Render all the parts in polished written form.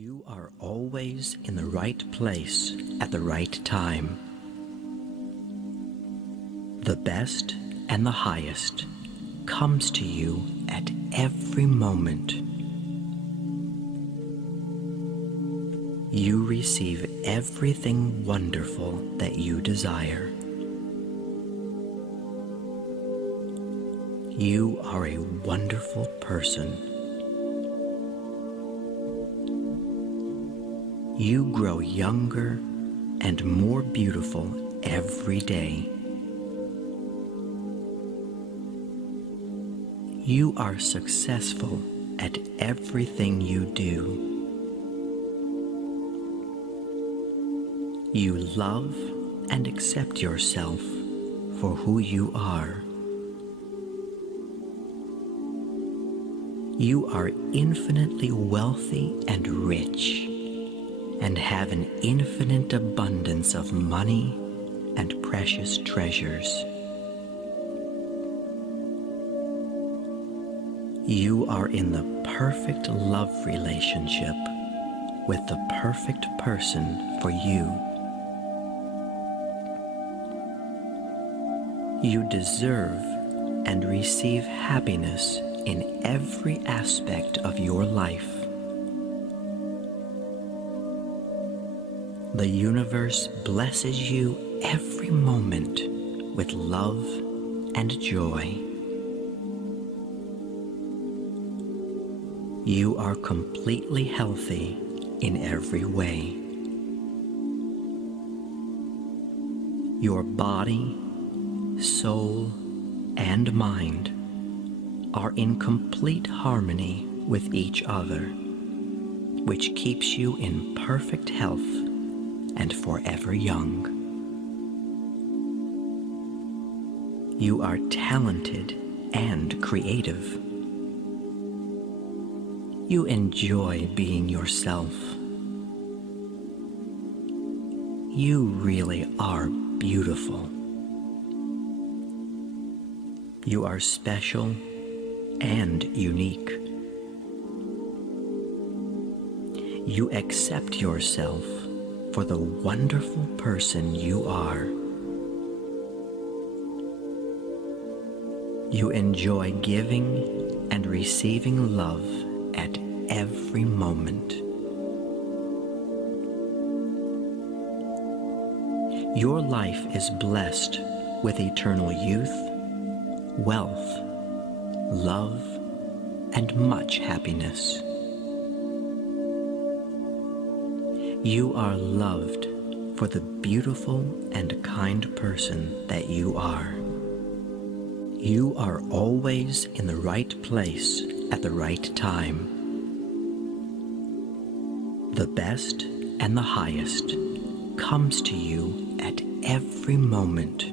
You are always in the right place at the right time. The best and the highest comes to you at every moment. You receive everything wonderful that you desire. You are a wonderful person. You grow younger and more beautiful every day. You are successful at everything you do. You love and accept yourself for who you are. You are infinitely wealthy and rich, and have an infinite abundance of money and precious treasures. You are in the perfect love relationship with the perfect person for you. You deserve and receive happiness in every aspect of your life. The universe blesses you every moment with love and joy. You are completely healthy in every way. Your body, soul, and mind are in complete harmony with each other, which keeps you in perfect health and forever young. You are talented and creative. You enjoy being yourself. You really are beautiful. You are special and unique. You accept yourself for the wonderful person you are. You enjoy giving and receiving love at every moment. Your life is blessed with eternal youth, wealth, love, and much happiness. You are loved for the beautiful and kind person that you are. You are always in the right place at the right time. The best and the highest comes to you at every moment.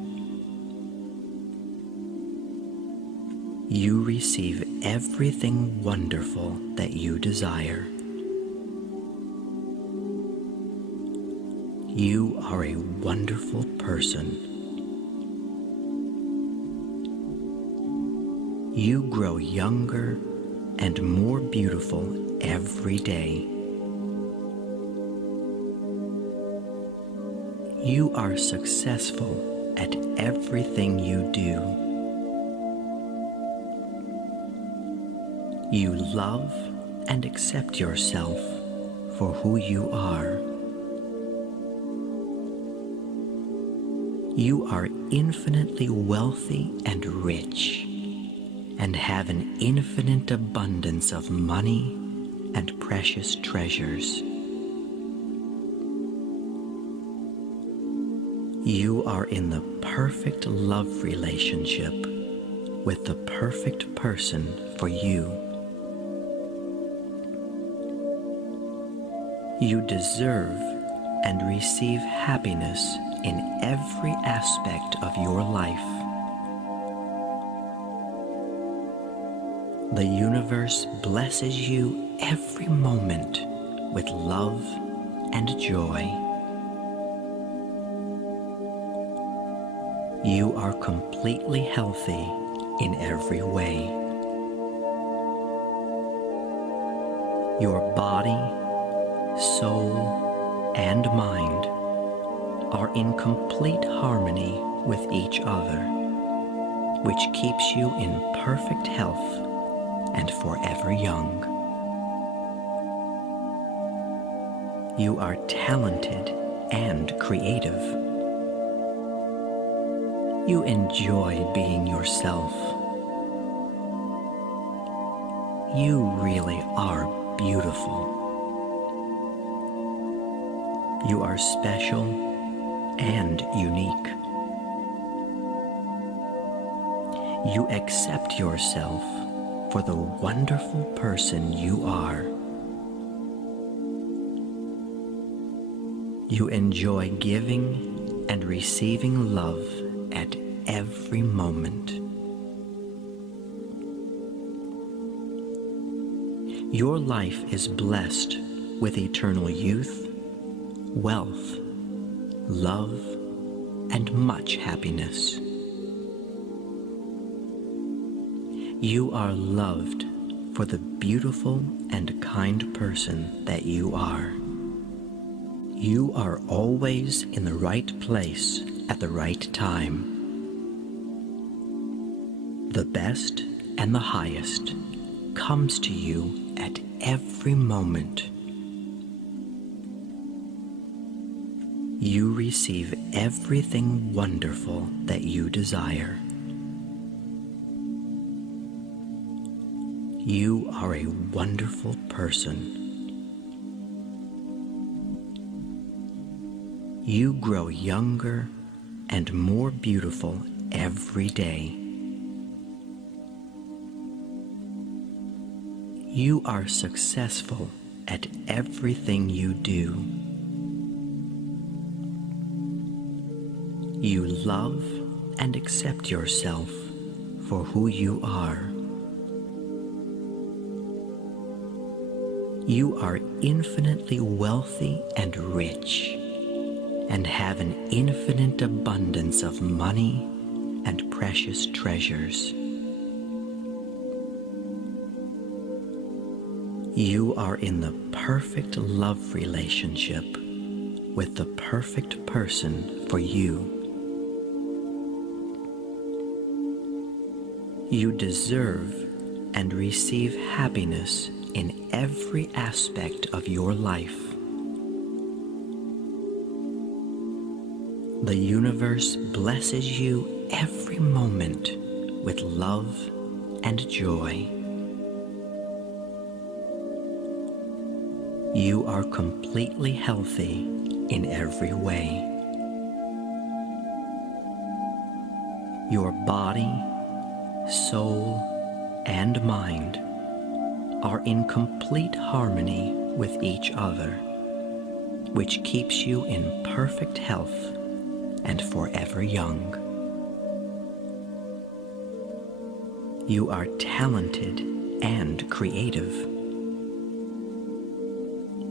You receive everything wonderful that you desire. You are a wonderful person. You grow younger and more beautiful every day. You are successful at everything you do. You love and accept yourself for who you are. You are infinitely wealthy and rich, and have an infinite abundance of money and precious treasures. You are in the perfect love relationship with the perfect person for you. You deserve and receive happiness in every aspect of your life. The universe blesses you every moment with love and joy. You are completely healthy in every way. Your body, soul, and mind are in complete harmony with each other, which keeps you in perfect health and forever young. You are talented and creative. You enjoy being yourself. You really are beautiful. You are special and unique. You accept yourself for the wonderful person you are. You enjoy giving and receiving love at every moment. Your life is blessed with eternal youth, wealth, love, and much happiness. You are loved for the beautiful and kind person that you are. You are always in the right place at the right time. The best and the highest comes to you at every moment. You receive everything wonderful that you desire. You are a wonderful person. You grow younger and more beautiful every day. You are successful at everything you do. You love and accept yourself for who you are. You are infinitely wealthy and rich, and have an infinite abundance of money and precious treasures. You are in the perfect love relationship with the perfect person for you. You deserve and receive happiness in every aspect of your life. The universe blesses you every moment with love and joy. You are completely healthy in every way. Your body, soul, and mind are in complete harmony with each other, which keeps you in perfect health and forever young. You are talented and creative.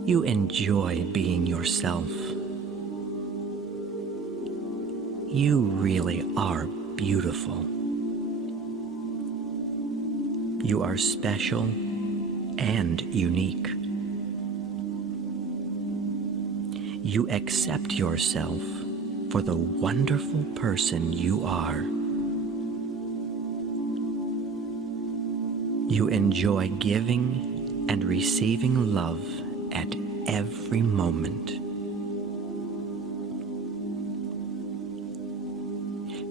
You enjoy being yourself. You really are beautiful. You are special and unique. You accept yourself for the wonderful person you are. You enjoy giving and receiving love at every moment.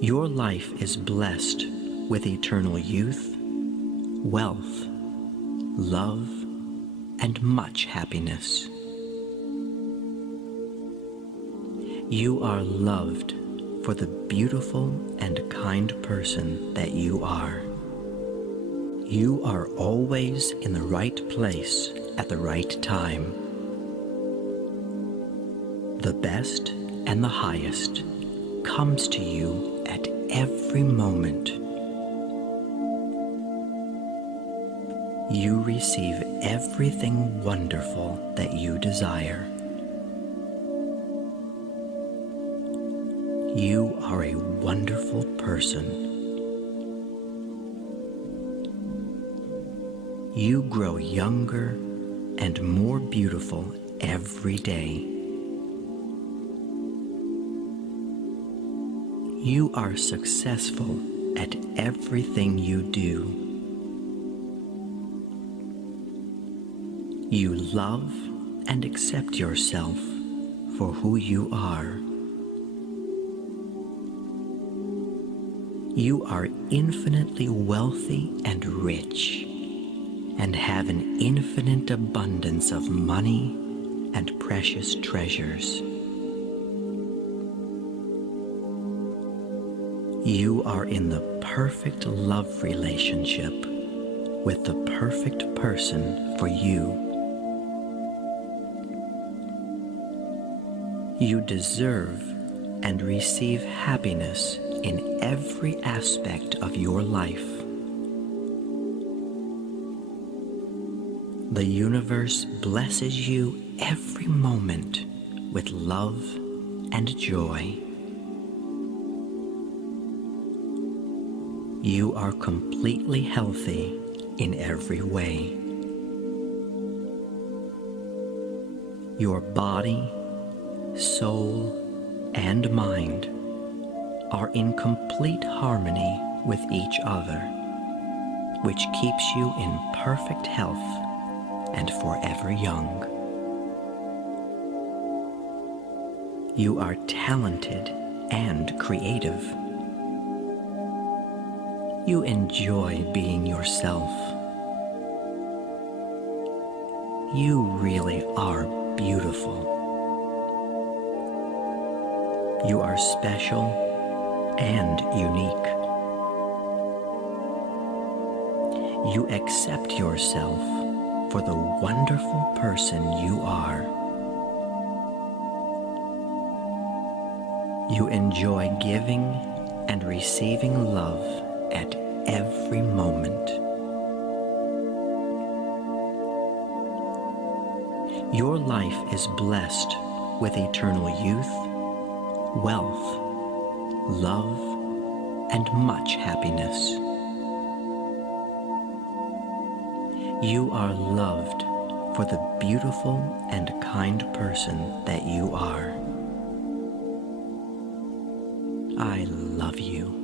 Your life is blessed with eternal youth, wealth, love, and much happiness. You are loved for the beautiful and kind person that you are. You are always in the right place at the right time. The best and the highest comes to you at every moment. You receive everything wonderful that you desire. You are a wonderful person. You grow younger and more beautiful every day. You are successful at everything you do. You love and accept yourself for who you are. You are infinitely wealthy and rich, and have an infinite abundance of money and precious treasures. You are in the perfect love relationship with the perfect person for you. You deserve and receive happiness in every aspect of your life. The universe blesses you every moment with love and joy. You are completely healthy in every way. Your body, soul, and mind are in complete harmony with each other, which keeps you in perfect health and forever young. You are talented and creative. You enjoy being yourself. You really are beautiful. You are special and unique. You accept yourself for the wonderful person you are. You enjoy giving and receiving love at every moment. Your life is blessed with eternal youth, wealth, love, and much happiness. You are loved for the beautiful and kind person that you are. I love you.